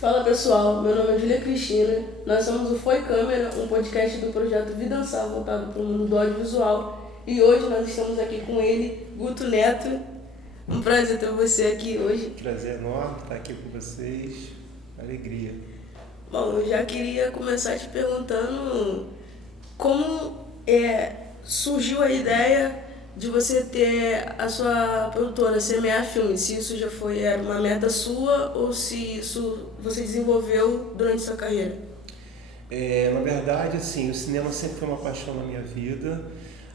Fala pessoal, meu nome é Julia Cristina, nós somos o Foi Câmera, um podcast do projeto Vidançar voltado para o mundo do audiovisual e hoje nós estamos aqui com ele, Guto Neto. Um prazer ter você aqui hoje. Prazer enorme estar aqui com vocês, alegria. Bom, eu já queria começar te perguntando como surgiu a ideia de você ter a sua produtora, Semear Filmes, se isso já era uma meta sua ou se isso você desenvolveu durante sua carreira? Na verdade, assim, o cinema sempre foi uma paixão na minha vida.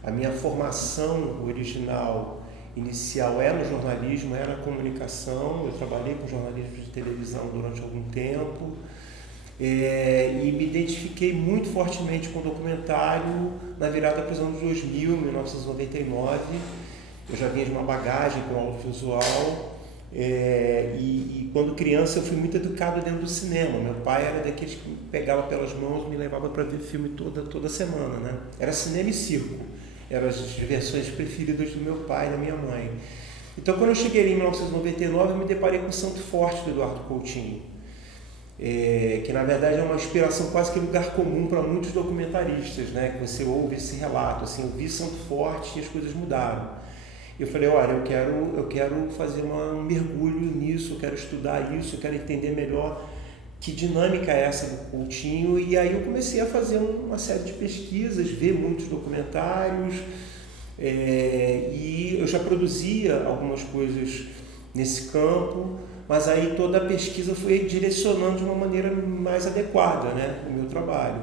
A minha formação original, inicial, é no jornalismo, é na comunicação. Eu trabalhei com jornalismo de televisão durante algum tempo. E me identifiquei muito fortemente com o documentário na virada para os anos 2000, 1999. Eu já vinha de uma bagagem com audiovisual e quando criança eu fui muito educado dentro do cinema. Meu pai era daqueles que me pegava pelas mãos e me levava para ver filme toda semana, né? Era cinema e circo, eram as diversões preferidas do meu pai e da minha mãe. Então quando eu cheguei em 1999 eu me deparei com o Santo Forte do Eduardo Coutinho. Que na verdade é uma inspiração quase que lugar comum para muitos documentaristas, né? Que você ouve esse relato, assim, eu vi Santo Forte e as coisas mudaram. Eu falei, olha, eu quero fazer um mergulho nisso, eu quero estudar isso, eu quero entender melhor que dinâmica é essa do Coutinho, e aí eu comecei a fazer uma série de pesquisas, ver muitos documentários, e eu já produzia algumas coisas nesse campo, mas aí toda a pesquisa foi direcionando de uma maneira mais adequada, né, o meu trabalho.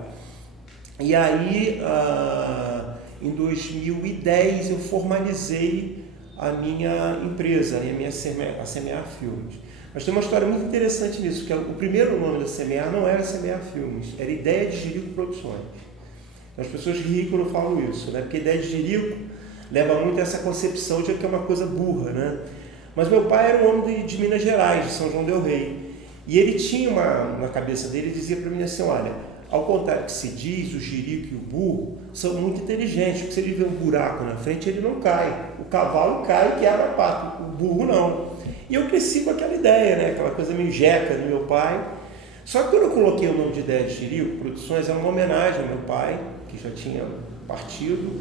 E aí, em 2010, eu formalizei a minha empresa, a Semear Filmes. Mas tem uma história muito interessante nisso, porque o primeiro nome da Semear não era Semear Filmes, era Ideia de Jerico Produções. As pessoas riem quando eu falo isso, né, porque Ideia de Jerico leva muito a essa concepção de que é uma coisa burra, né? Mas meu pai era um homem de Minas Gerais, de São João del Rei. E ele tinha na cabeça dele, ele dizia para mim assim, olha, ao contrário que se diz, o jirico e o burro são muito inteligentes, porque se ele vê um buraco na frente, ele não cai. O cavalo cai e quebra a pata, o burro não. E eu cresci com aquela ideia, né? Aquela coisa meio jeca do meu pai. Só que quando eu coloquei o nome de Ideia de Jerico Produções, era uma homenagem ao meu pai, que já tinha partido.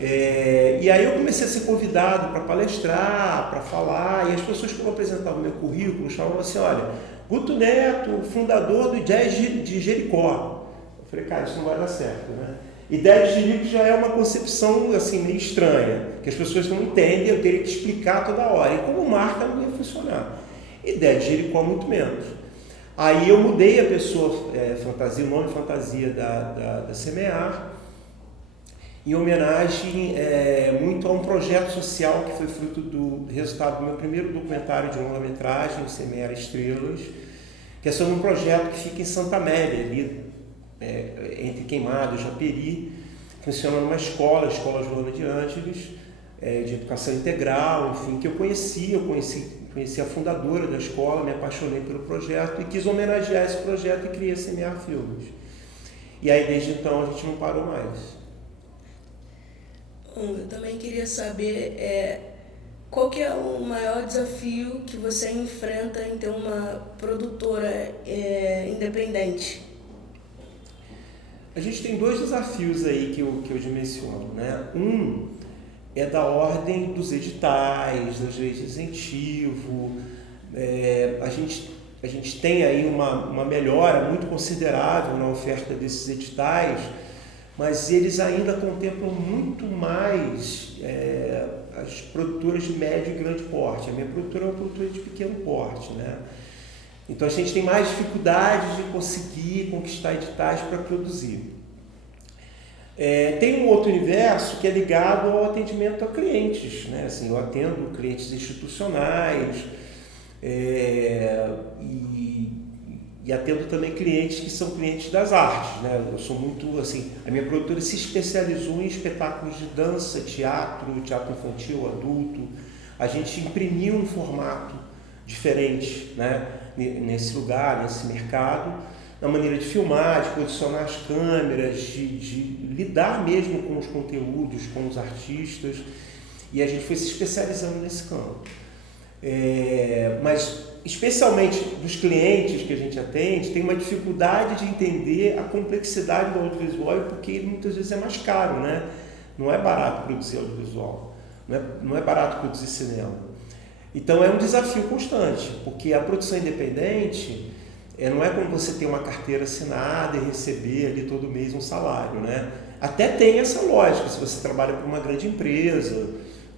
E aí eu comecei a ser convidado para palestrar, para falar, e as pessoas que eu apresentava o meu currículo chamavam assim, olha, Guto Neto, fundador do Ideia de Jericó. Eu falei, cara, isso não vai dar certo, né? Ideia de Jerico já é uma concepção assim, meio estranha, que as pessoas não entendem, eu teria que explicar toda hora, e como marca não ia funcionar. Ideia de Jericó muito menos. Aí eu mudei a pessoa, fantasia, o nome fantasia da Semear, em homenagem muito a um projeto social que foi fruto do resultado do meu primeiro documentário de longa-metragem, o Semear Estrelas, que é sobre um projeto que fica em Santa Amélia, ali entre Queimado e Japeri, funciona numa escola Joana de Ângeles, de educação integral, enfim, que eu conheci a fundadora da escola, me apaixonei pelo projeto e quis homenagear esse projeto e criei a Semear Filmes. E aí desde então a gente não parou mais. Eu também queria saber qual que é o maior desafio que você enfrenta em ter uma produtora independente? A gente tem dois desafios aí que eu dimensiono, né? Um é da ordem dos editais, das leis de incentivo. A gente tem aí uma melhora muito considerável na oferta desses editais, mas eles ainda contemplam muito mais as produtoras de médio e grande porte. A minha produtora é uma produtora de pequeno porte, né? Então a gente tem mais dificuldade de conseguir conquistar editais para produzir. Tem um outro universo que é ligado ao atendimento a clientes, né? Assim, eu atendo clientes institucionais e atendo também clientes que são clientes das artes, né? Eu sou muito, assim, a minha produtora se especializou em espetáculos de dança, teatro infantil, adulto. A gente imprimiu um formato diferente, né? Nesse lugar, nesse mercado, na maneira de filmar, de posicionar as câmeras, de lidar mesmo com os conteúdos, com os artistas, e a gente foi se especializando nesse campo. Mas especialmente dos clientes que a gente atende, tem uma dificuldade de entender a complexidade do audiovisual, porque muitas vezes é mais caro, né? Não é barato produzir audiovisual, não é barato produzir cinema. Então é um desafio constante, porque a produção independente não é como você ter uma carteira assinada e receber ali todo mês um salário, né? Até tem essa lógica, se você trabalha para uma grande empresa,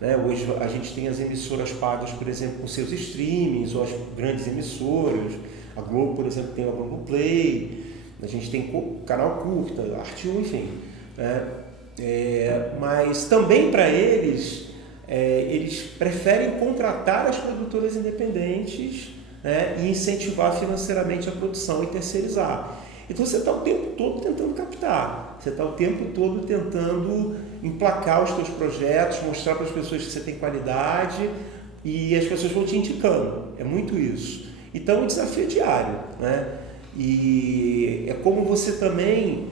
né? Hoje a gente tem as emissoras pagas, por exemplo, com seus streamings, ou as grandes emissoras. A Globo, por exemplo, tem a Globoplay, a gente tem canal curta, Arte1, enfim. Né? Mas também para eles, eles preferem contratar as produtoras independentes, né? E incentivar financeiramente a produção e terceirizar. Então você está o tempo todo tentando captar, você está o tempo todo tentando emplacar os seus projetos, mostrar para as pessoas que você tem qualidade e as pessoas vão te indicando, é muito isso. Então o desafio é diário, né? E é como você também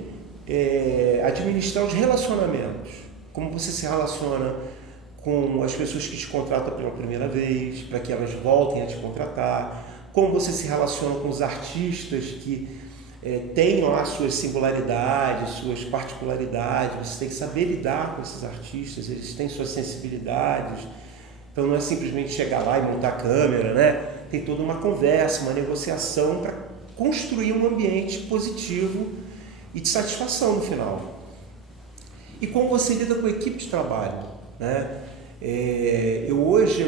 administrar os relacionamentos, como você se relaciona com as pessoas que te contratam pela primeira vez, para que elas voltem a te contratar, como você se relaciona com os artistas que tem lá suas singularidades, suas particularidades, você tem que saber lidar com esses artistas, eles têm suas sensibilidades, então não é simplesmente chegar lá e montar a câmera, né? Tem toda uma conversa, uma negociação para construir um ambiente positivo e de satisfação no final. E como você lida com a equipe de trabalho, né? Hoje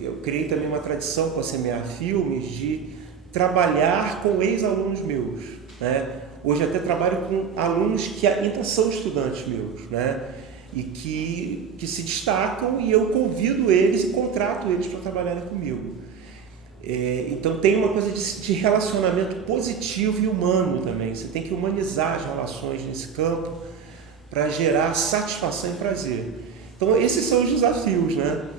eu criei também uma tradição com a CMA Filmes de trabalhar com ex-alunos meus, né? Hoje até trabalho com alunos que ainda são estudantes meus, né? E que se destacam e eu convido eles e contrato eles para trabalharem comigo. Então tem uma coisa de relacionamento positivo e humano também. Você tem que humanizar as relações nesse campo para gerar satisfação e prazer. Então esses são os desafios, né?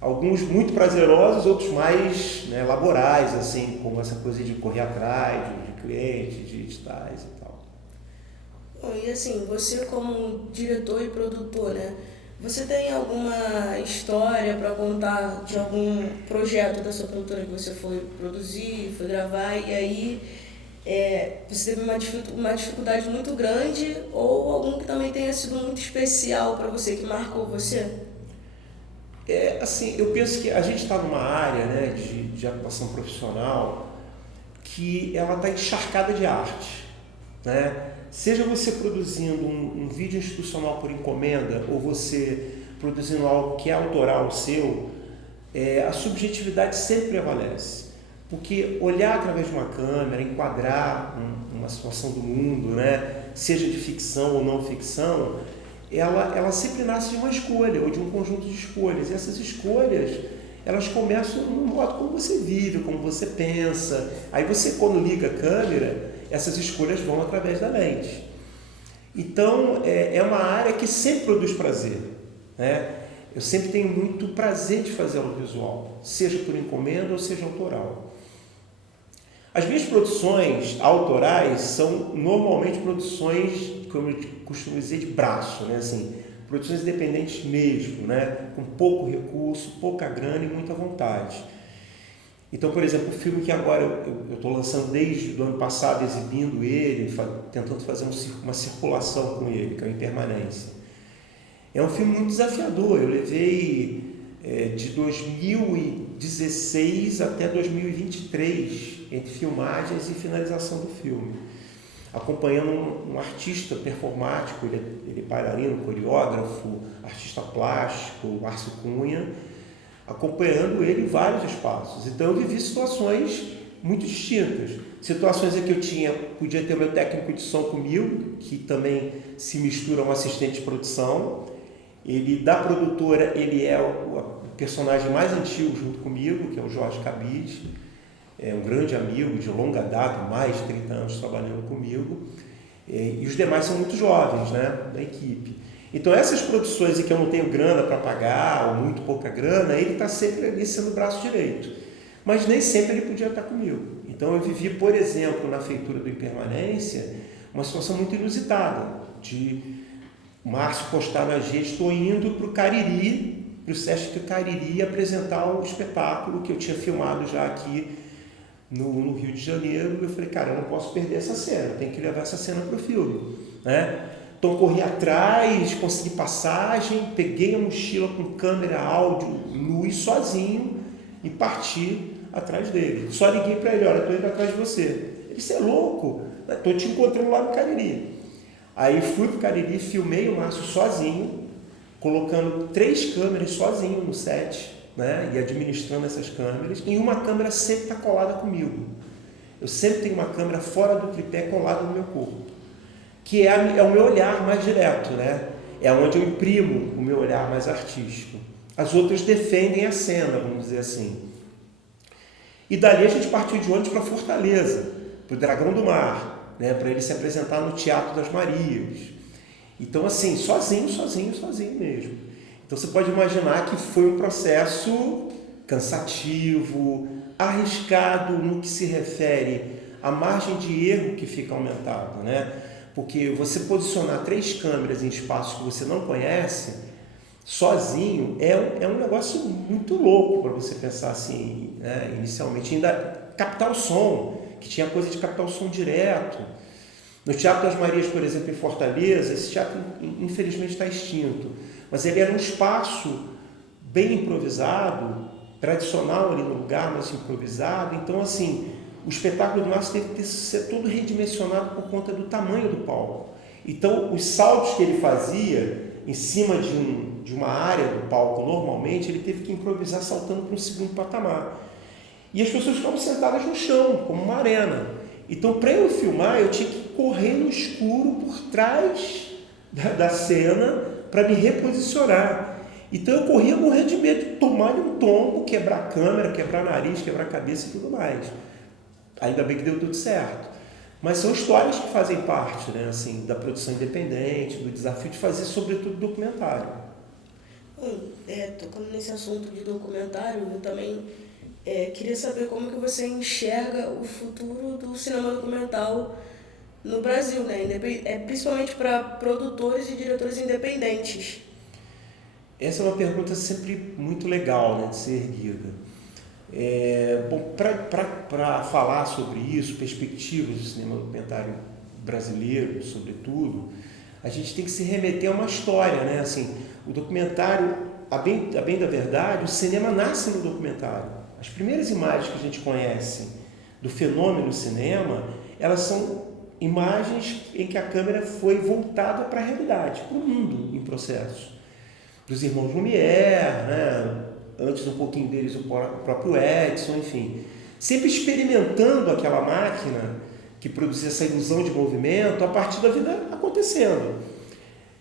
Alguns muito prazerosos, outros mais, né, laborais, assim, como essa coisa de correr atrás de clientes, de editais e tal. Bom, e assim, você como diretor e produtor, né? Você tem alguma história para contar de algum projeto da sua produtora que você foi produzir, foi gravar e aí você teve uma dificuldade muito grande ou algum que também tenha sido muito especial para você, que marcou você? Assim, eu penso que a gente está numa área, né, de atuação profissional que ela está encharcada de arte, né? Seja você produzindo um vídeo institucional por encomenda ou você produzindo algo que é autoral seu, a subjetividade sempre prevalece. Porque olhar através de uma câmera, enquadrar uma situação do mundo, né, seja de ficção ou não ficção, ela sempre nasce de uma escolha ou de um conjunto de escolhas. E essas escolhas, elas começam no modo como você vive, como você pensa. Aí você, quando liga a câmera, essas escolhas vão através da lente. Então, é uma área que sempre produz prazer, né? Eu sempre tenho muito prazer de fazer audiovisual, seja por encomenda ou seja autoral. As minhas produções autorais são normalmente produções, como eu costumo dizer, de braço, né? Assim, produções independentes mesmo, né? Com pouco recurso, pouca grana e muita vontade. Então, por exemplo, o filme que agora eu estou lançando desde o ano passado, exibindo ele, tentando fazer uma circulação com ele, que é o Impermanência. É um filme muito desafiador. Eu levei de 2016 até 2023, entre filmagens e finalização do filme, acompanhando um artista performático, ele é bailarino, coreógrafo, artista plástico, Márcio Cunha, acompanhando ele em vários espaços. Então eu vivi situações muito distintas. Situações em que podia ter o meu técnico de som comigo, que também se mistura a um assistente de produção. Ele, da produtora, ele é o personagem mais antigo junto comigo, que é o Jorge Cabide, é um grande amigo de longa data, mais de 30 anos trabalhando comigo. E os demais são muito jovens, né, da equipe. Então essas produções em que eu não tenho grana para pagar, ou muito pouca grana, ele está sempre ali sendo o braço direito. Mas nem sempre ele podia estar comigo. Então eu vivi, por exemplo, na feitura do Impermanência, uma situação muito inusitada, de o Márcio postar na gente, estou indo para o Cariri para o Sesc Cariri apresentar um espetáculo que eu tinha filmado já aqui no Rio de Janeiro. Eu falei, cara, eu não posso perder essa cena, eu tenho que levar essa cena para o filme, né? Então corri atrás, consegui passagem, peguei a mochila com câmera, áudio, luz sozinho e parti atrás dele. Só liguei para ele, olha, estou indo atrás de você. Ele, você é louco? Estou te encontrando lá no Cariri. Aí fui para o Cariri, filmei o Márcio sozinho, colocando 3 câmeras sozinho no set, né? E administrando essas câmeras. E uma câmera sempre está colada comigo. Eu sempre tenho uma câmera fora do tripé colada no meu corpo, que é o meu olhar mais direto, né? É onde eu imprimo o meu olhar mais artístico. As outras defendem a cena, vamos dizer assim. E dali a gente partiu de ônibus para Fortaleza, para o Dragão do Mar, né? Para ele se apresentar no Teatro das Marias. Então, assim, sozinho mesmo. Então você pode imaginar que foi um processo cansativo, arriscado no que se refere à margem de erro que fica aumentada, né? Porque você posicionar 3 câmeras em espaços que você não conhece, sozinho, é um negócio muito louco para você pensar assim, né? Inicialmente. Ainda captar o som, que tinha coisa de captar o som direto. No Teatro das Marias, por exemplo, em Fortaleza, esse teatro infelizmente está extinto, mas ele era um espaço bem improvisado, tradicional ali no lugar, mas improvisado. Então, assim, o espetáculo do Márcio teve que ser todo redimensionado por conta do tamanho do palco. Então, os saltos que ele fazia em cima de uma área do palco, normalmente, ele teve que improvisar saltando para um segundo patamar. E as pessoas ficavam sentadas no chão, como uma arena. Então, para eu filmar, eu tinha que correr no escuro por trás da cena para me reposicionar. Então, eu corria morrendo de medo de tomar um tombo, quebrar a câmera, quebrar nariz, quebrar a cabeça e tudo mais. Ainda bem que deu tudo certo. Mas são histórias que fazem parte, né, assim, da produção independente, do desafio de fazer, sobretudo, documentário. Tocando nesse assunto de documentário, eu também queria saber como que você enxerga o futuro do cinema documental no Brasil, né? Principalmente para produtores e diretores independentes. Essa é uma pergunta sempre muito legal, né, de ser erguida. Bom, para falar sobre isso, perspectivas do cinema documentário brasileiro, sobretudo, a gente tem que se remeter a uma história, né? Assim, o documentário, a bem da verdade, o cinema nasce no documentário. As primeiras imagens que a gente conhece do fenômeno cinema, elas são imagens em que a câmera foi voltada para a realidade, para o mundo em processo. Dos irmãos Lumière, né? Antes um pouquinho deles o próprio Edison, enfim. Sempre experimentando aquela máquina que produzia essa ilusão de movimento a partir da vida acontecendo.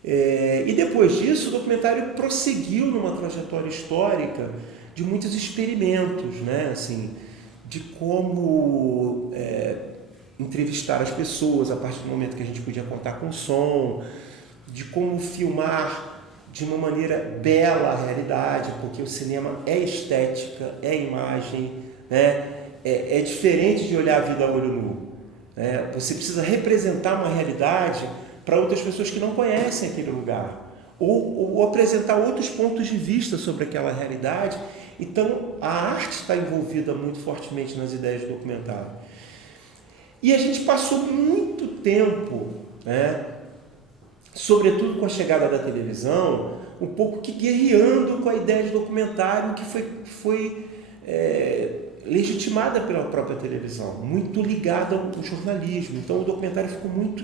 E depois disso, o documentário prosseguiu numa trajetória histórica de muitos experimentos, né? Assim, de como entrevistar as pessoas a partir do momento que a gente podia contar com som, de como filmar de uma maneira bela a realidade, porque o cinema é estética, é imagem, né? É diferente de olhar a vida a olho nu, né? Você precisa representar uma realidade para outras pessoas que não conhecem aquele lugar, ou apresentar outros pontos de vista sobre aquela realidade. Então, a arte está envolvida muito fortemente nas ideias do documentário. E a gente passou muito tempo, né, sobretudo com a chegada da televisão, um pouco que guerreando com a ideia de documentário que foi legitimada pela própria televisão, muito ligada ao jornalismo. Então o documentário ficou muito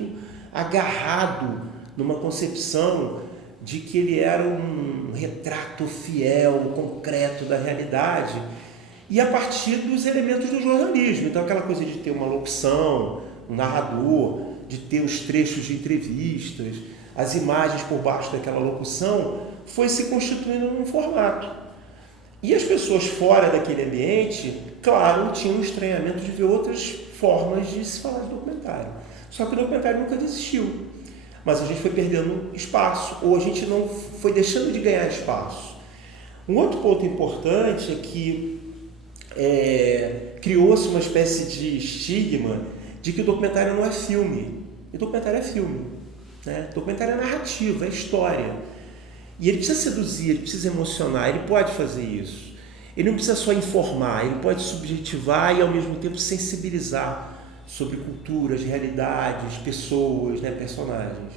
agarrado numa concepção de que ele era um retrato fiel, concreto da realidade, e a partir dos elementos do jornalismo. Então aquela coisa de ter uma locução, um narrador, de ter os trechos de entrevistas, as imagens por baixo daquela locução, foi se constituindo num formato. E as pessoas fora daquele ambiente, claro, tinham um estranhamento de ver outras formas de se falar de documentário. Só que o documentário nunca desistiu. Mas a gente foi perdendo espaço, ou a gente não foi deixando de ganhar espaço. Um outro ponto importante é que criou-se uma espécie de estigma de que o documentário não é filme. E o documentário é filme, né? O documentário é narrativa, é história. E ele precisa seduzir, ele precisa emocionar, ele pode fazer isso. Ele não precisa só informar, ele pode subjetivar e ao mesmo tempo sensibilizar sobre culturas, realidades, pessoas, né, personagens.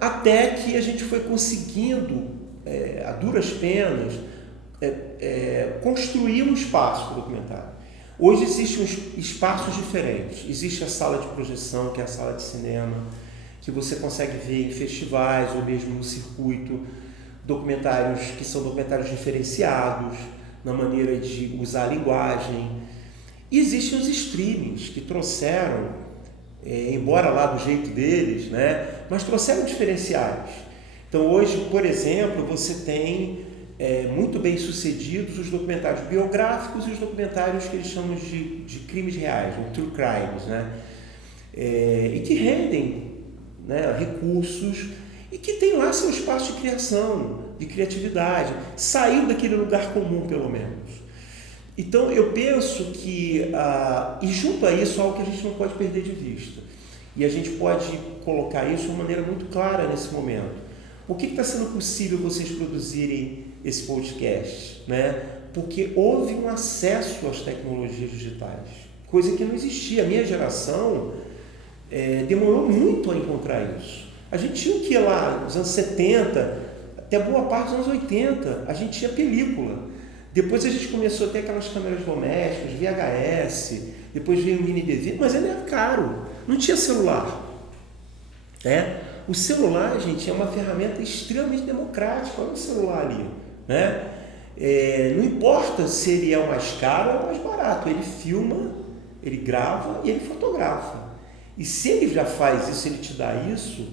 Até que a gente foi conseguindo, a duras penas, construir um espaço para o documentário. Hoje existem espaços diferentes. Existe a sala de projeção, que é a sala de cinema, que você consegue ver em festivais ou mesmo no circuito, documentários que são documentários diferenciados na maneira de usar a linguagem. E existem os streamings que trouxeram, embora lá do jeito deles, né, mas trouxeram diferenciais. Então hoje, por exemplo, você tem muito bem sucedidos os documentários biográficos e os documentários que eles chamam de crimes reais, ou true crimes, né? E que rendem, né, recursos e que tem lá seu espaço de criação, de criatividade, saiu daquele lugar comum, pelo menos. Então eu penso que, e junto a isso, algo que a gente não pode perder de vista, e a gente pode colocar isso de uma maneira muito clara nesse momento. Por que está sendo possível vocês produzirem esse podcast? Né? Porque houve um acesso às tecnologias digitais, coisa que não existia. A minha geração demorou muito a encontrar isso. A gente tinha o que lá, nos anos 70, até boa parte dos anos 80, a gente tinha película. Depois a gente começou a ter aquelas câmeras domésticas, VHS, depois veio o mini DV, mas ele era caro, não tinha celular. O celular, gente, é uma ferramenta extremamente democrática. Olha o celular ali, né? Não importa se ele é o mais caro ou o mais barato, ele filma, ele grava e ele fotografa. E se ele já faz isso, ele te dá isso,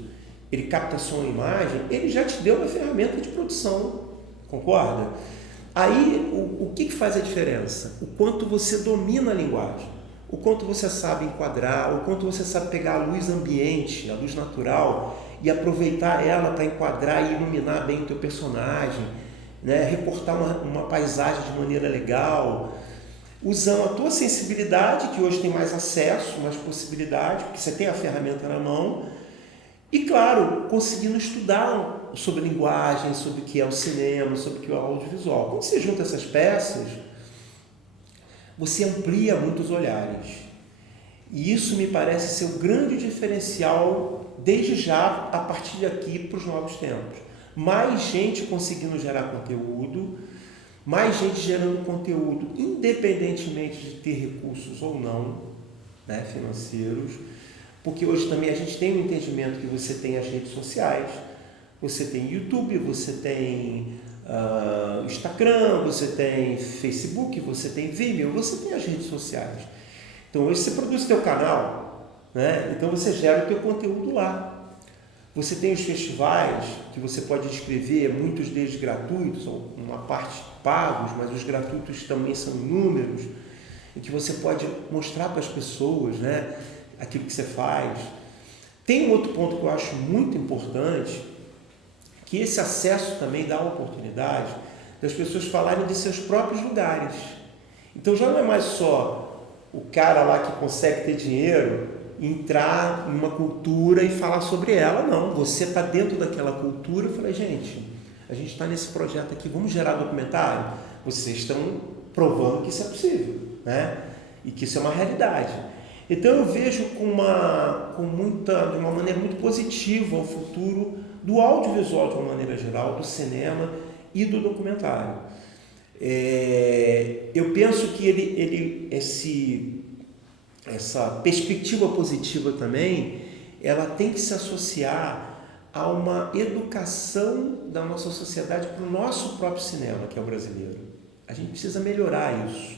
ele capta som e imagem, ele já te deu uma ferramenta de produção, concorda? Aí, o que faz a diferença? O quanto você domina a linguagem, o quanto você sabe enquadrar, o quanto você sabe pegar a luz ambiente, a luz natural, e aproveitar ela para enquadrar e iluminar bem o teu personagem, né? Recortar uma paisagem de maneira legal, usando a tua sensibilidade, que hoje tem mais acesso, mais possibilidade, porque você tem a ferramenta na mão, e claro, conseguindo estudar sobre linguagem, sobre o que é o cinema, sobre o que é o audiovisual. Quando você junta essas peças, você amplia muitos olhares. E isso me parece ser o grande diferencial, desde já, a partir de aqui, para os novos tempos. Mais gente conseguindo gerar conteúdo, mais gente gerando conteúdo, independentemente de ter recursos ou não, né, financeiros, porque hoje também a gente tem um entendimento que você tem as redes sociais, você tem YouTube, você tem Instagram, você tem Facebook, você tem Vimeo, você tem as redes sociais. Então hoje você produz o teu canal, né? Então você gera o teu conteúdo lá. Você tem os festivais que você pode inscrever, muitos deles gratuitos, ou uma parte pagos, mas os gratuitos também são inúmeros, em que você pode mostrar para as pessoas, né, aquilo que você faz. Tem um outro ponto que eu acho muito importante, que esse acesso também dá a oportunidade das pessoas falarem de seus próprios lugares. Então já não é mais só o cara lá que consegue ter dinheiro entrar numa cultura e falar sobre ela, não. Você está dentro daquela cultura e fala, gente, a gente está nesse projeto aqui, vamos gerar documentário? Vocês estão provando que isso é possível, né? E que isso é uma realidade. Então eu vejo de uma maneira muito positiva o futuro do audiovisual de uma maneira geral, do cinema e do documentário. Eu penso que essa perspectiva positiva também, ela tem que se associar a uma educação da nossa sociedade para o nosso próprio cinema, que é o brasileiro. A gente precisa melhorar isso.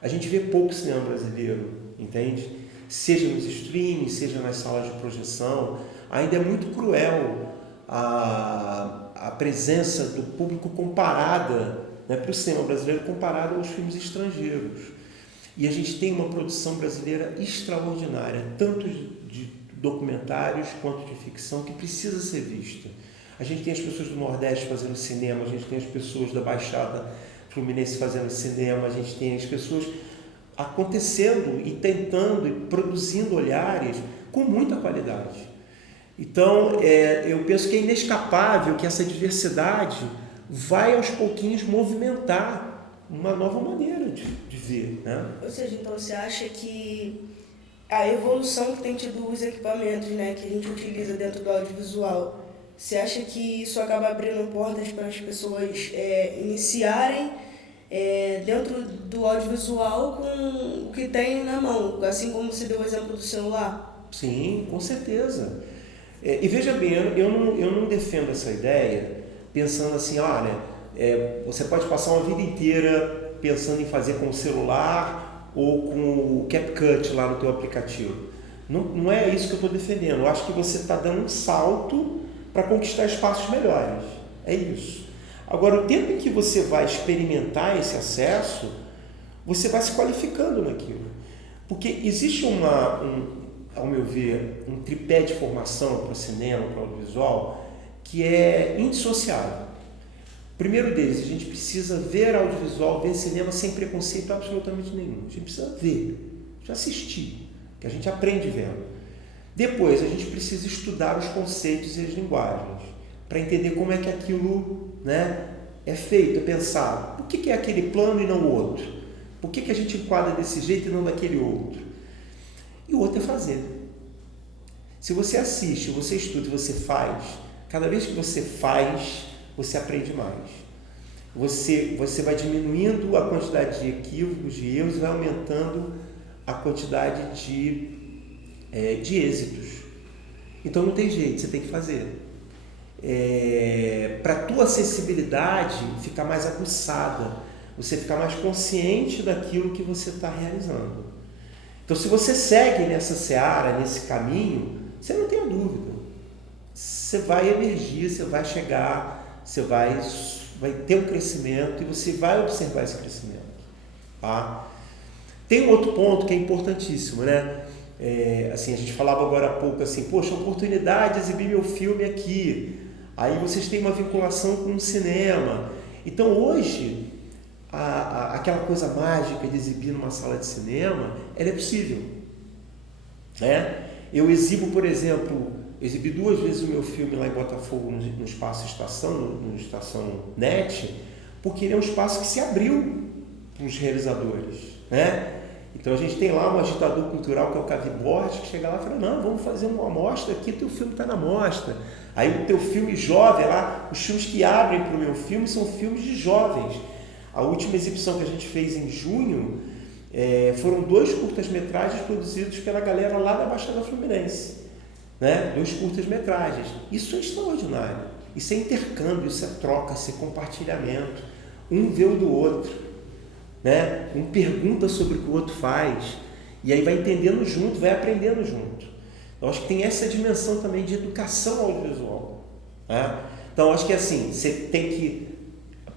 A gente vê pouco cinema brasileiro, entende? Seja nos streams, seja nas salas de projeção. Ainda é muito cruel a presença do público comparada, né, para o cinema brasileiro comparado aos filmes estrangeiros. E a gente tem uma produção brasileira extraordinária, tanto de documentários quanto de ficção, que precisa ser vista. A gente tem as pessoas do Nordeste fazendo cinema, a gente tem as pessoas da Baixada Fluminense fazendo cinema, a gente tem as pessoas acontecendo e tentando e produzindo olhares com muita qualidade. Então, eu penso que é inescapável que essa diversidade vai aos pouquinhos movimentar uma nova maneira de ver, né? Ou seja, então você acha que a evolução que tem tido os equipamentos, né, que a gente utiliza dentro do audiovisual, você acha que isso acaba abrindo portas para as pessoas iniciarem dentro do audiovisual com o que tem na mão, assim como você deu o exemplo do celular? Sim, com certeza. E veja bem, eu não defendo essa ideia pensando assim, olha, você pode passar uma vida inteira pensando em fazer com o celular ou com o CapCut lá no teu aplicativo. Não é isso que eu estou defendendo. Eu acho que você está dando um salto para conquistar espaços melhores. É isso. Agora, o tempo em que você vai experimentar esse acesso, você vai se qualificando naquilo. Porque existe ao meu ver, um tripé de formação para o cinema, para o audiovisual, que é indissociável. O primeiro deles, a gente precisa ver audiovisual, ver cinema sem preconceito absolutamente nenhum. A gente precisa ver, precisa assistir, que a gente aprende vendo. Depois, a gente precisa estudar os conceitos e as linguagens, para entender como é que aquilo, né, é feito, é pensado. Por que é aquele plano e não o outro? Por que a gente enquadra desse jeito e não daquele outro? E o outro é fazer. Se você assiste, você estuda e você faz, cada vez que você faz, você aprende mais. Você vai diminuindo a quantidade de equívocos, de erros, e vai aumentando a quantidade de êxitos. Então não tem jeito, você tem que fazer. Para a tua sensibilidade ficar mais aguçada, você ficar mais consciente daquilo que você está realizando. Então, se você segue nessa seara, nesse caminho, você não tenha dúvida. Você vai emergir, você vai chegar, você vai ter um crescimento e você vai observar esse crescimento. Tá? Tem um outro ponto que é importantíssimo, né? Assim, a gente falava agora há pouco assim, poxa, oportunidade de exibir meu filme aqui. Aí vocês têm uma vinculação com o cinema. Então, hoje, aquela coisa mágica de exibir numa sala de cinema, ela é possível. Né? Eu exibo, por exemplo, exibi 2 vezes o meu filme lá em Botafogo, no Espaço Estação, no Estação Net, porque ele é um espaço que se abriu para os realizadores. Né? Então a gente tem lá um agitador cultural que é o Cavi Borges, que chega lá e fala, não, vamos fazer uma amostra aqui, teu filme está na amostra. Aí o teu filme jovem lá, os filmes que abrem para o meu filme são filmes de jovens. A última exibição que a gente fez em junho foram 2 curtas-metragens produzidos pela galera lá da Baixada Fluminense. Né? 2 curtas-metragens. Isso é extraordinário. Isso é intercâmbio, isso é troca, isso é compartilhamento. Um vê o do outro. Né? Um pergunta sobre o que o outro faz e aí vai entendendo junto, vai aprendendo junto. Eu acho que tem essa dimensão também de educação audiovisual. Né? Então, acho que assim, você tem que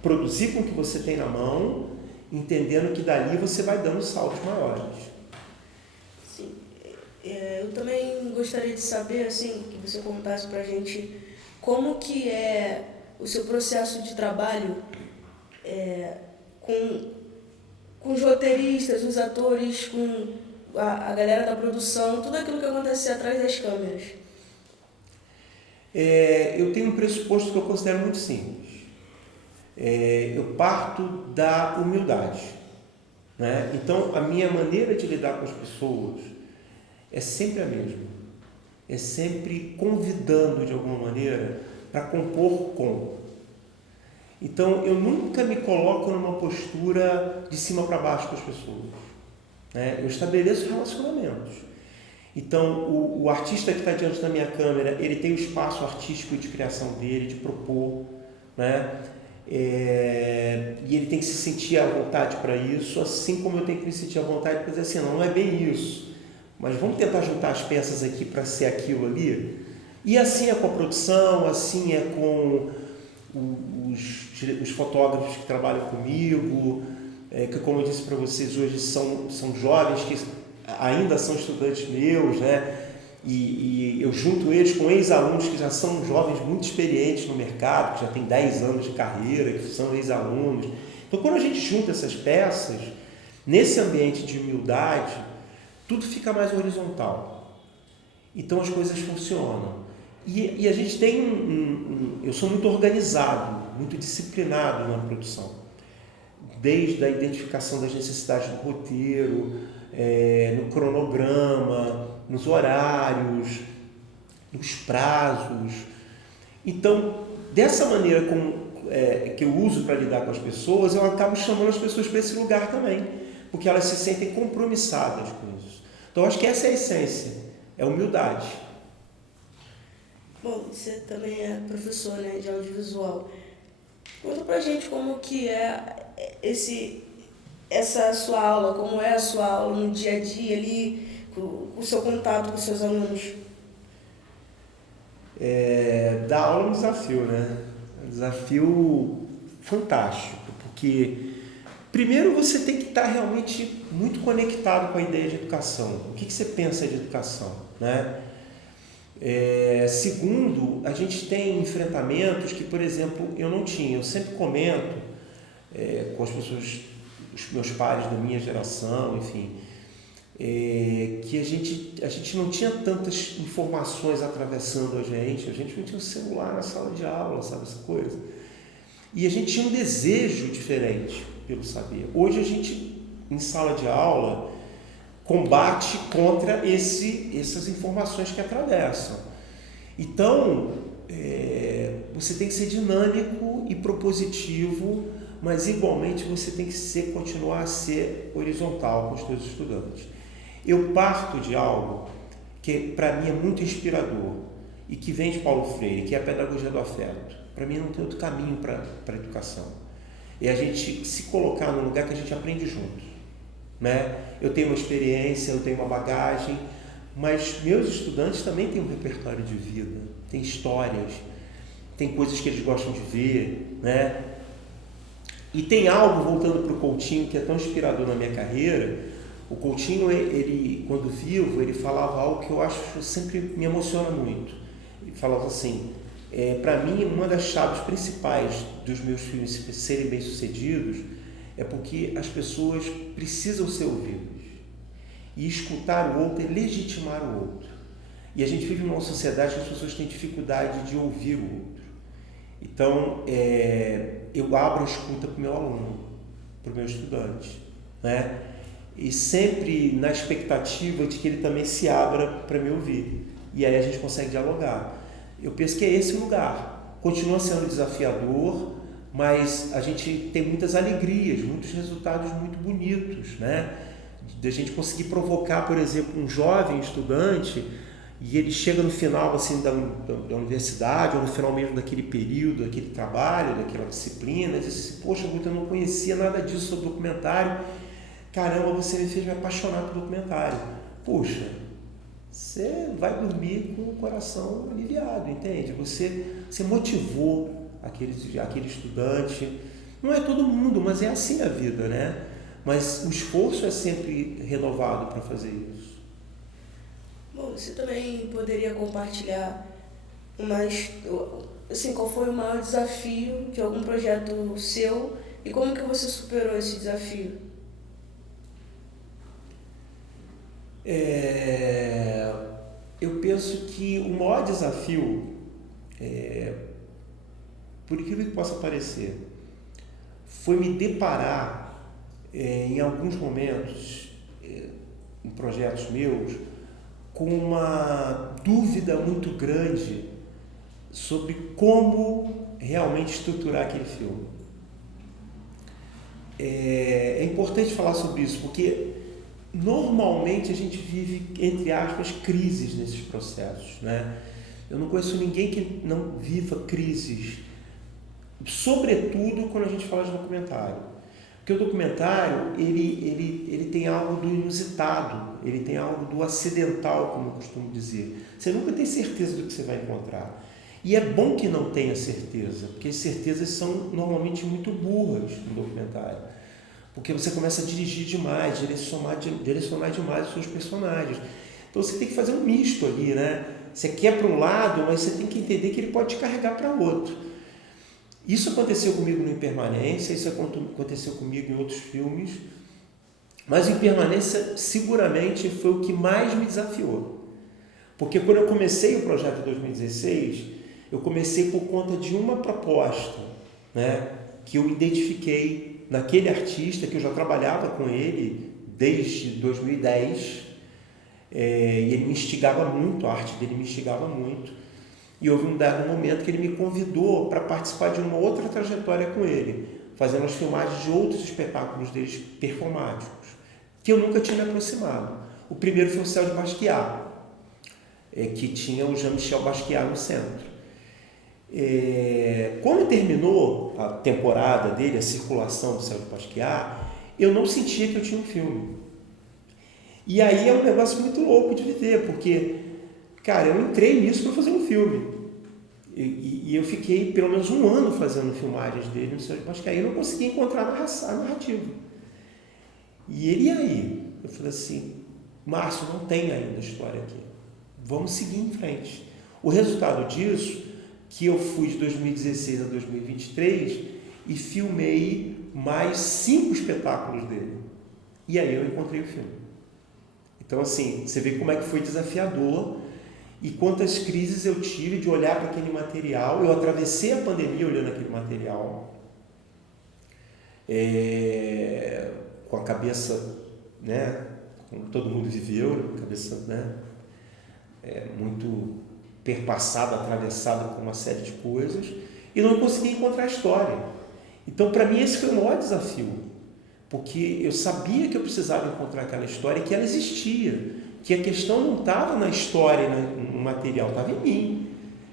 produzir com o que você tem na mão, entendendo que dali você vai dando saltos maiores. Sim. Eu também gostaria de saber, assim, que você contasse pra gente como que é o seu processo de trabalho com os roteiristas, os atores, com a galera da produção, tudo aquilo que acontece atrás das câmeras. Eu tenho um pressuposto que eu considero muito simples. Eu parto da humildade. Né? Então, a minha maneira de lidar com as pessoas é sempre a mesma. É sempre convidando, de alguma maneira, para compor com. Então, eu nunca me coloco numa postura de cima para baixo com as pessoas. Né? Eu estabeleço relacionamentos. Então, o artista que está diante da minha câmera, ele tem o espaço artístico de criação dele, de propor, né? E ele tem que se sentir à vontade para isso, assim como eu tenho que me sentir à vontade para dizer assim, não é bem isso, mas vamos tentar juntar as peças aqui para ser aquilo ali. E assim é com a produção, assim é com os fotógrafos que trabalham comigo, que, como eu disse para vocês, hoje são jovens que ainda são estudantes meus, né? E eu junto eles com ex-alunos que já são jovens muito experientes no mercado, que já têm 10 anos de carreira, que são ex-alunos. Então, quando a gente junta essas peças, nesse ambiente de humildade, tudo fica mais horizontal. Então, as coisas funcionam. E a gente tem eu sou muito organizado, muito disciplinado na produção, desde a identificação das necessidades do roteiro, no cronograma, nos horários, nos prazos. Então, dessa maneira que eu uso para lidar com as pessoas, eu acabo chamando as pessoas para esse lugar também, porque elas se sentem compromissadas com isso. Então, acho que essa é a essência, é humildade. Bom, você também é professor, né, de audiovisual. Conta pra gente como que é essa sua aula, como é a sua aula no dia a dia ali, com o seu contato com os seus alunos. Dar aula é um desafio, né? É um desafio fantástico, porque primeiro você tem que estar realmente muito conectado com a ideia de educação. O que você pensa de educação, né? Segundo, a gente tem enfrentamentos que, por exemplo, eu não tinha. Eu sempre comento com as pessoas, os meus pares da minha geração, enfim, que a gente não tinha tantas informações atravessando a gente não tinha um celular na sala de aula, sabe, essa coisa. E a gente tinha um desejo diferente pelo saber. Hoje a gente, em sala de aula, combate contra essas informações que atravessam. Então, você tem que ser dinâmico e propositivo, mas igualmente você tem que continuar a ser horizontal com os seus estudantes. Eu parto de algo que para mim é muito inspirador e que vem de Paulo Freire, que é a pedagogia do afeto. Para mim não tem outro caminho para a educação. É a gente se colocar num lugar que a gente aprende juntos, né? Eu tenho uma experiência, eu tenho uma bagagem, mas meus estudantes também têm um repertório de vida, têm histórias, tem coisas que eles gostam de ver, né? E tem algo, voltando para o Coutinho, que é tão inspirador na minha carreira. O Coutinho, ele, quando vivo, ele falava algo que eu acho sempre me emociona muito. Ele falava assim, para mim, uma das chaves principais dos meus filmes serem bem-sucedidos é porque as pessoas precisam ser ouvidas. E escutar o outro é legitimar o outro. E a gente vive numa sociedade que as pessoas têm dificuldade de ouvir o outro. Então, eu abro a escuta para o meu aluno, para o meu estudante, né? E sempre na expectativa de que ele também se abra para me ouvir. E aí a gente consegue dialogar. Eu penso que é esse o lugar. Continua sendo desafiador, mas a gente tem muitas alegrias, muitos resultados muito bonitos, né? De a gente conseguir provocar, por exemplo, um jovem estudante e ele chega no final assim, da universidade ou no final mesmo daquele período, daquele trabalho, daquela disciplina, diz assim, poxa, Guto, eu não conhecia nada disso sobre documentário, caramba, você me fez me apaixonar por documentário. Poxa, você vai dormir com o coração aliviado, entende? Você motivou aquele estudante. Não é todo mundo, mas é assim a vida, né? Mas o esforço é sempre renovado para fazer isso. Bom, você também poderia compartilhar qual foi o maior desafio de algum projeto seu e como que você superou esse desafio? Eu penso que o maior desafio, por incrível que possa parecer, foi me deparar em alguns momentos, em projetos meus, com uma dúvida muito grande sobre como realmente estruturar aquele filme. É importante falar sobre isso, porque normalmente a gente vive, entre aspas, crises nesses processos, né? Eu não conheço ninguém que não viva crises, sobretudo quando a gente fala de documentário. Porque o documentário, ele tem algo do inusitado, ele tem algo do acidental, como eu costumo dizer. Você nunca tem certeza do que você vai encontrar. E é bom que não tenha certeza, porque as certezas são normalmente muito burras no documentário. Porque você começa a dirigir demais, direcionar demais os seus personagens. Então você tem que fazer um misto ali, né? Você quer para um lado, mas você tem que entender que ele pode te carregar para outro. Isso aconteceu comigo no Impermanência, isso aconteceu comigo em outros filmes, mas o Impermanência seguramente foi o que mais me desafiou. Porque quando eu comecei o projeto em 2016, eu comecei por conta de uma proposta, né, que eu identifiquei naquele artista, que eu já trabalhava com ele desde 2010, e ele me instigava muito, a arte dele me instigava muito. E houve um dado momento que ele me convidou para participar de uma outra trajetória com ele, fazendo as filmagens de outros espetáculos deles performáticos, que eu nunca tinha me aproximado. O primeiro foi o Céu de Basquiat, que tinha o Jean-Michel Basquiat no centro. Quando terminou a temporada dele, a circulação do Céu de Basquiat, eu não sentia que eu tinha um filme. E aí é um negócio muito louco de viver, porque, cara, eu entrei nisso para fazer um filme. E eu fiquei pelo menos um ano fazendo filmagens dele no Céu de Basquiat, e eu não conseguia encontrar a narrativa. E ele, e aí? Eu falei assim, Márcio, não tem ainda história aqui. Vamos seguir em frente. O resultado disso, que eu fui de 2016 a 2023 e filmei mais 5 espetáculos dele. E aí eu encontrei o filme. Então, assim, você vê como é que foi desafiador e quantas crises eu tive de olhar para aquele material. Eu atravessei a pandemia olhando aquele material, com a cabeça, né, como todo mundo viveu, cabeça, né, muito perpassada, atravessada por uma série de coisas, e não consegui encontrar a história. Então, para mim, esse foi o maior desafio, porque eu sabia que eu precisava encontrar aquela história e que ela existia, que a questão não estava na história, no material, estava em mim.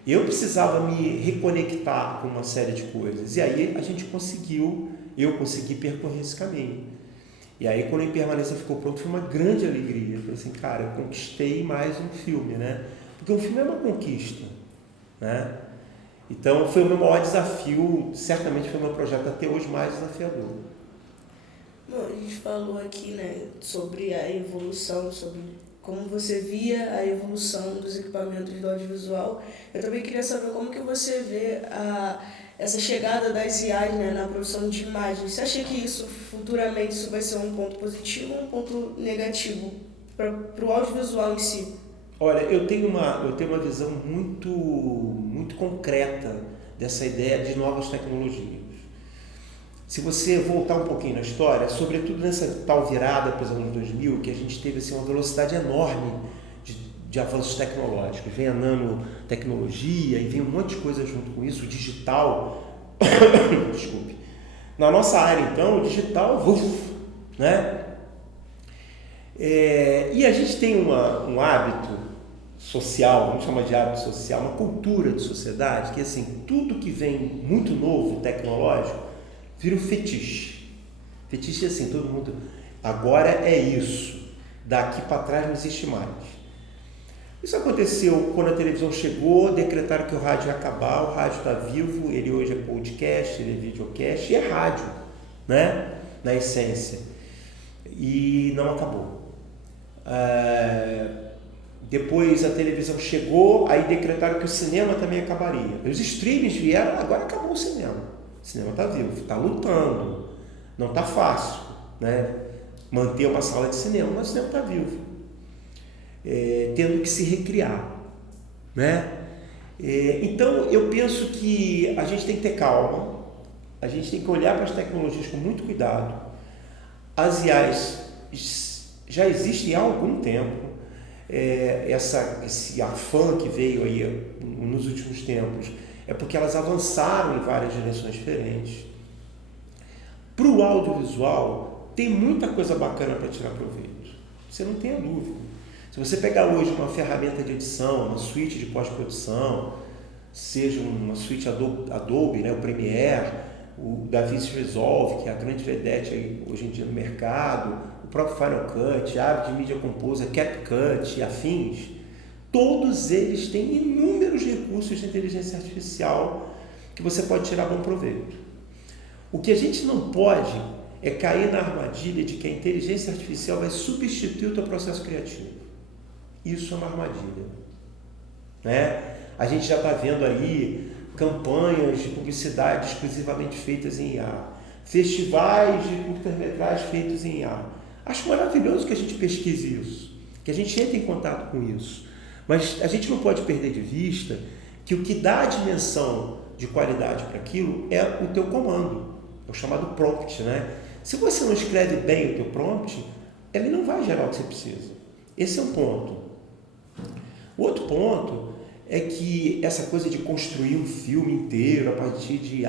Eu precisava me reconectar com uma série de coisas, e aí eu consegui percorrer esse caminho. E aí, quando a Impermanência ficou pronto, foi uma grande alegria. Eu falei assim, cara, eu conquistei mais um filme, né? Porque um filme é uma conquista, né? Então, foi o meu maior desafio, certamente foi o meu projeto até hoje mais desafiador. Bom, a gente falou aqui, né, sobre a evolução, sobre como você via a evolução dos equipamentos do audiovisual. Eu também queria saber como que você vê essa chegada das IAs, né, na produção de imagens. Você acha que isso, futuramente, isso vai ser um ponto positivo ou um ponto negativo para o audiovisual em si? Olha, eu tenho uma visão muito concreta dessa ideia de novas tecnologias. Se você voltar um pouquinho na história, sobretudo nessa tal virada para os anos 2000, que a gente teve assim, uma velocidade enorme de avanços tecnológicos. Vem a nanotecnologia e vem um monte de coisa junto com isso, o digital. Desculpe. Na nossa área, então, o digital, né? E a gente tem um hábito social, vamos chamar de hábito social, uma cultura de sociedade, que assim, tudo que vem muito novo, tecnológico, vira um fetiche. Fetiche é assim, todo mundo, agora é isso, daqui para trás não existe mais. Isso aconteceu quando a televisão chegou, decretaram que o rádio ia acabar, o rádio está vivo, ele hoje é podcast, ele é videocast, e é rádio, né? Na essência. E não acabou. Depois a televisão chegou, aí decretaram que o cinema também acabaria. Os streamings vieram, agora acabou o cinema. O cinema está vivo, está lutando, não está fácil, né? Manter uma sala de cinema, mas o cinema está vivo, tendo que se recriar, né? Então eu penso que a gente tem que ter calma, a gente tem que olhar para as tecnologias com muito cuidado. As IAs já existem há algum tempo, esse afã que veio aí nos últimos tempos é porque elas avançaram em várias direções diferentes. Para o audiovisual, tem muita coisa bacana para tirar proveito. Você não tem a dúvida. Se você pegar hoje uma ferramenta de edição, uma suíte de pós-produção, seja uma suíte Adobe, né, o Premiere, o DaVinci Resolve, que é a grande vedete aí hoje em dia no mercado, o próprio Final Cut, a Avid Media Composer, CapCut e afins, todos eles têm inúmeros recursos de inteligência artificial que você pode tirar bom proveito. O que a gente não pode é cair na armadilha de que a inteligência artificial vai substituir o teu processo criativo. Isso é uma armadilha, né? A gente já está vendo aí campanhas de publicidade exclusivamente feitas em IA, festivais de curtas-metragens feitos em IA. Acho maravilhoso que a gente pesquise isso, que a gente entre em contato com isso. Mas a gente não pode perder de vista que o que dá a dimensão de qualidade para aquilo é o teu comando, é o chamado prompt, né? Se você não escreve bem o teu prompt, ele não vai gerar o que você precisa. Esse é um ponto. O outro ponto é que essa coisa de construir um filme inteiro a partir de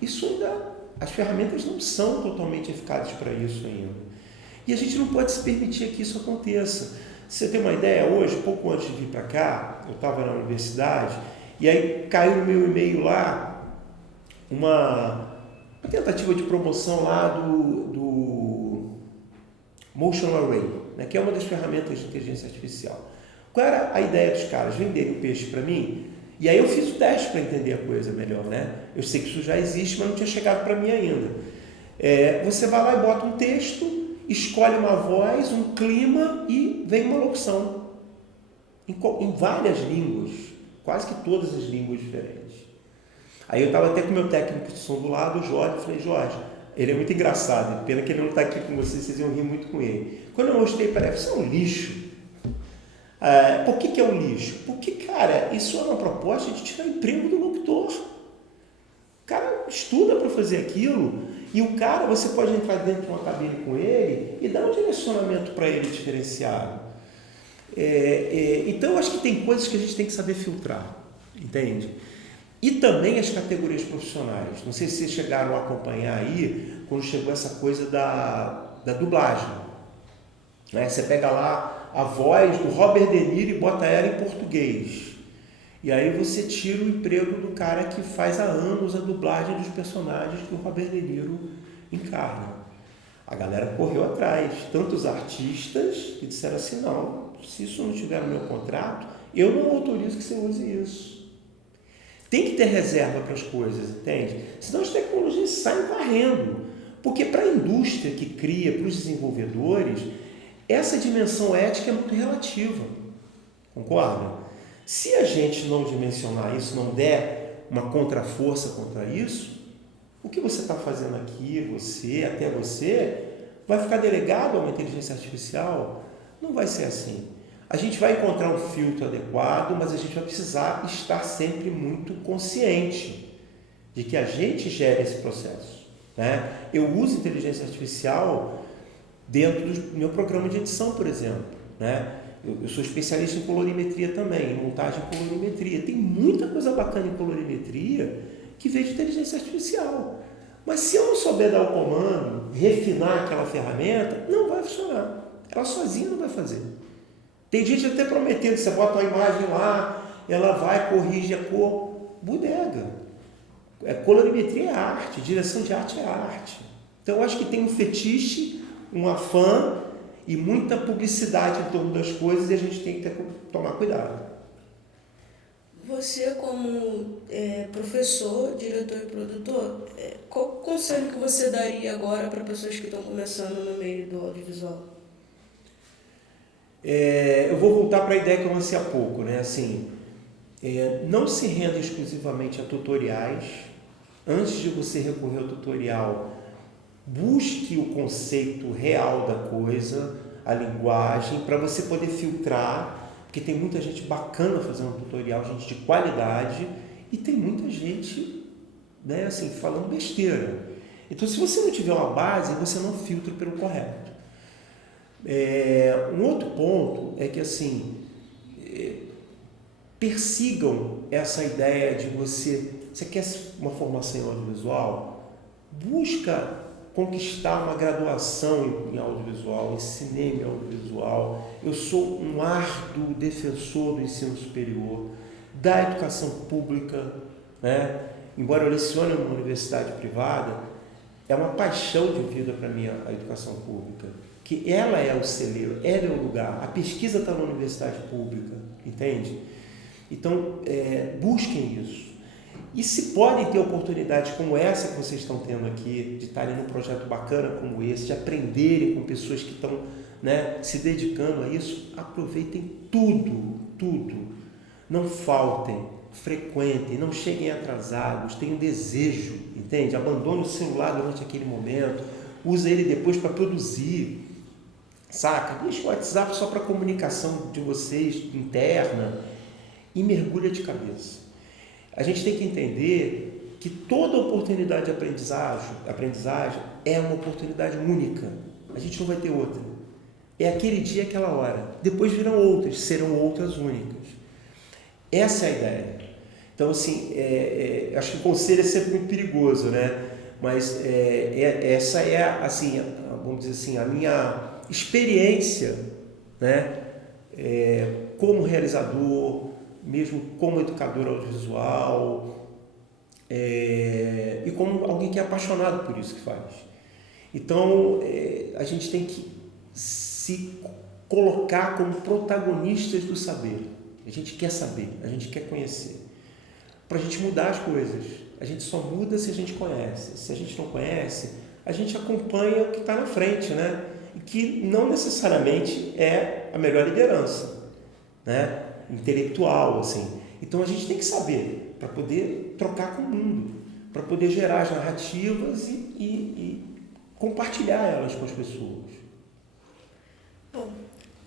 isso ainda, as ferramentas não são totalmente eficazes para isso ainda. E a gente não pode se permitir que isso aconteça. Você tem uma ideia, hoje, pouco antes de vir para cá, eu estava na universidade, e aí caiu no meu e-mail lá uma tentativa de promoção lá do Motion Array, né, que é uma das ferramentas de inteligência artificial. Qual era a ideia dos caras? Venderem o peixe para mim, e aí eu fiz o teste para entender a coisa melhor, né? Eu sei que isso já existe, mas não tinha chegado para mim ainda. Você vai lá e bota um texto, escolhe uma voz, um clima e vem uma locução. Em várias línguas, quase que todas as línguas diferentes. Aí eu estava até com o meu técnico de som do lado, o Jorge, eu falei, Jorge, ele é muito engraçado, pena que ele não está aqui com vocês, vocês iam rir muito com ele. Quando eu mostrei para ele, isso é um lixo. Por que é um lixo? Porque, cara, isso é uma proposta de tirar o emprego do locutor. O cara estuda para fazer aquilo e o cara, você pode entrar dentro de uma cabine com ele e dar um direcionamento para ele diferenciado. Então, eu acho que tem coisas que a gente tem que saber filtrar, entende? E também as categorias profissionais. Não sei se vocês chegaram a acompanhar aí, quando chegou essa coisa da dublagem. Né? Você pega lá a voz do Robert De Niro e bota ela em português. E aí você tira o emprego do cara que faz há anos a dublagem dos personagens que o Robert De Niro encarna. A galera correu atrás, tanto os artistas que disseram assim, não, se isso não tiver no meu contrato, eu não autorizo que você use isso. Tem que ter reserva para as coisas, entende? Senão as tecnologias saem varrendo. Porque para a indústria que cria, para os desenvolvedores, essa dimensão ética é muito relativa. Concorda? Se a gente não dimensionar isso, não der uma contraforça contra isso, o que você está fazendo aqui, até você, vai ficar delegado a uma inteligência artificial? Não vai ser assim. A gente vai encontrar um filtro adequado, mas a gente vai precisar estar sempre muito consciente de que a gente gera esse processo. Né? Eu uso inteligência artificial dentro do meu programa de edição, por exemplo. Né? Eu sou especialista em colorimetria também, em montagem em colorimetria. Tem muita coisa bacana em colorimetria que veio de inteligência artificial. Mas se eu não souber dar o comando, refinar aquela ferramenta, não vai funcionar. Ela sozinha não vai fazer. Tem gente até prometendo, você bota uma imagem lá, ela vai, corrige a cor. Bodega. Colorimetria é arte, direção de arte é arte. Então eu acho que tem um fetiche, um afã e muita publicidade em torno das coisas e a gente tem que tomar cuidado. Você, como professor, diretor e produtor, qual conselho que você daria agora para pessoas que estão começando no meio do audiovisual? Eu vou voltar para a ideia que eu lancei há pouco, né? Assim, não se renda exclusivamente a tutoriais. Antes de você recorrer ao tutorial, busque o conceito real da coisa, a linguagem, para você poder filtrar, porque tem muita gente bacana fazendo tutorial, gente de qualidade, e tem muita gente, né, assim, falando besteira. Então, se você não tiver uma base, você não filtra pelo correto. Um outro ponto é que, assim, persigam essa ideia de você quer uma formação em audiovisual, busca conquistar uma graduação em audiovisual, em cinema audiovisual. Eu sou um árduo defensor do ensino superior, da educação pública, né? Embora eu lecione numa universidade privada, é uma paixão de vida para mim a educação pública, que ela é o celeiro, ela é o lugar, a pesquisa está na universidade pública, entende? Então, busquem isso. E se podem ter oportunidades como essa que vocês estão tendo aqui, de estarem num projeto bacana como esse, de aprenderem com pessoas que estão, né, se dedicando a isso, aproveitem tudo. Não faltem, frequentem, não cheguem atrasados, tenham desejo, entende? Abandone o celular durante aquele momento, use ele depois para produzir. saca? Deixa o WhatsApp só para comunicação de vocês interna e mergulha de cabeça. A gente tem que entender que toda oportunidade de aprendizagem é uma oportunidade única. A gente não vai ter outra. É aquele dia, aquela hora. Depois virão outras, serão outras únicas. Essa é a ideia. Então, assim, acho que o conselho é sempre muito perigoso, né? Mas essa é, assim, vamos dizer assim, a minha experiência, né? Como realizador, mesmo como educador audiovisual, e como alguém que é apaixonado por isso que faz. Então, a gente tem que se colocar como protagonistas do saber. A gente quer saber, a gente quer conhecer. Para a gente mudar as coisas. A gente só muda se a gente conhece. Se a gente não conhece, a gente acompanha o que está na frente, né? E que não necessariamente é a melhor liderança, né? Intelectual, assim. Então a gente tem que saber para poder trocar com o mundo, para poder gerar as narrativas e compartilhar elas com as pessoas. Bom,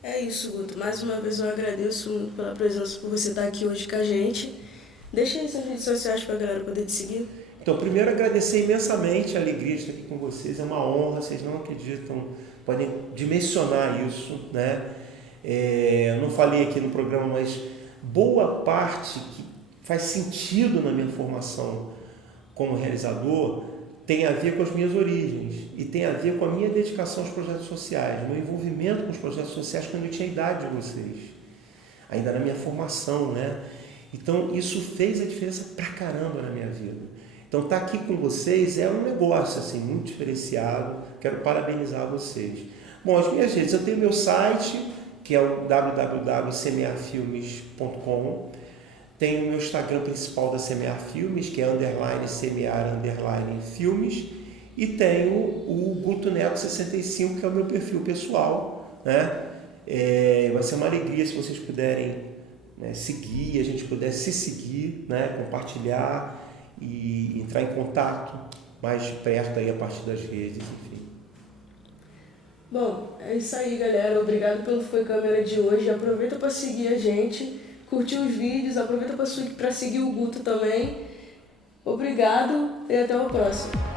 é isso, Guto. Mais uma vez eu agradeço muito pela presença, por você estar aqui hoje com a gente. Deixa aí suas redes sociais para a galera poder te seguir. Então, primeiro agradecer imensamente a alegria de estar aqui com vocês, é uma honra, vocês não acreditam, podem dimensionar isso, né? Eu não falei aqui no programa, mas boa parte que faz sentido na minha formação como realizador tem a ver com as minhas origens e tem a ver com a minha dedicação aos projetos sociais, meu envolvimento com os projetos sociais quando eu tinha a idade de vocês, ainda na minha formação, né? Então, isso fez a diferença pra caramba na minha vida. Então, estar aqui com vocês é um negócio assim, muito diferenciado. Quero parabenizar vocês. Bom, as minhas redes, eu tenho meu site, que é o www.semearfilmes.com. Tenho o meu Instagram principal da Semear Filmes, que é _semear_filmes. E tenho o Guto Neto 65, que é o meu perfil pessoal, né? Vai ser uma alegria se vocês puderem, né, seguir, a gente puder se seguir, né, compartilhar e entrar em contato mais de perto aí a partir das redes, enfim. Bom, é isso aí, galera. Obrigado pelo Foi Câmera de hoje. Aproveita para seguir a gente, curtir os vídeos, aproveita para seguir o Guto também. Obrigado e até o próximo.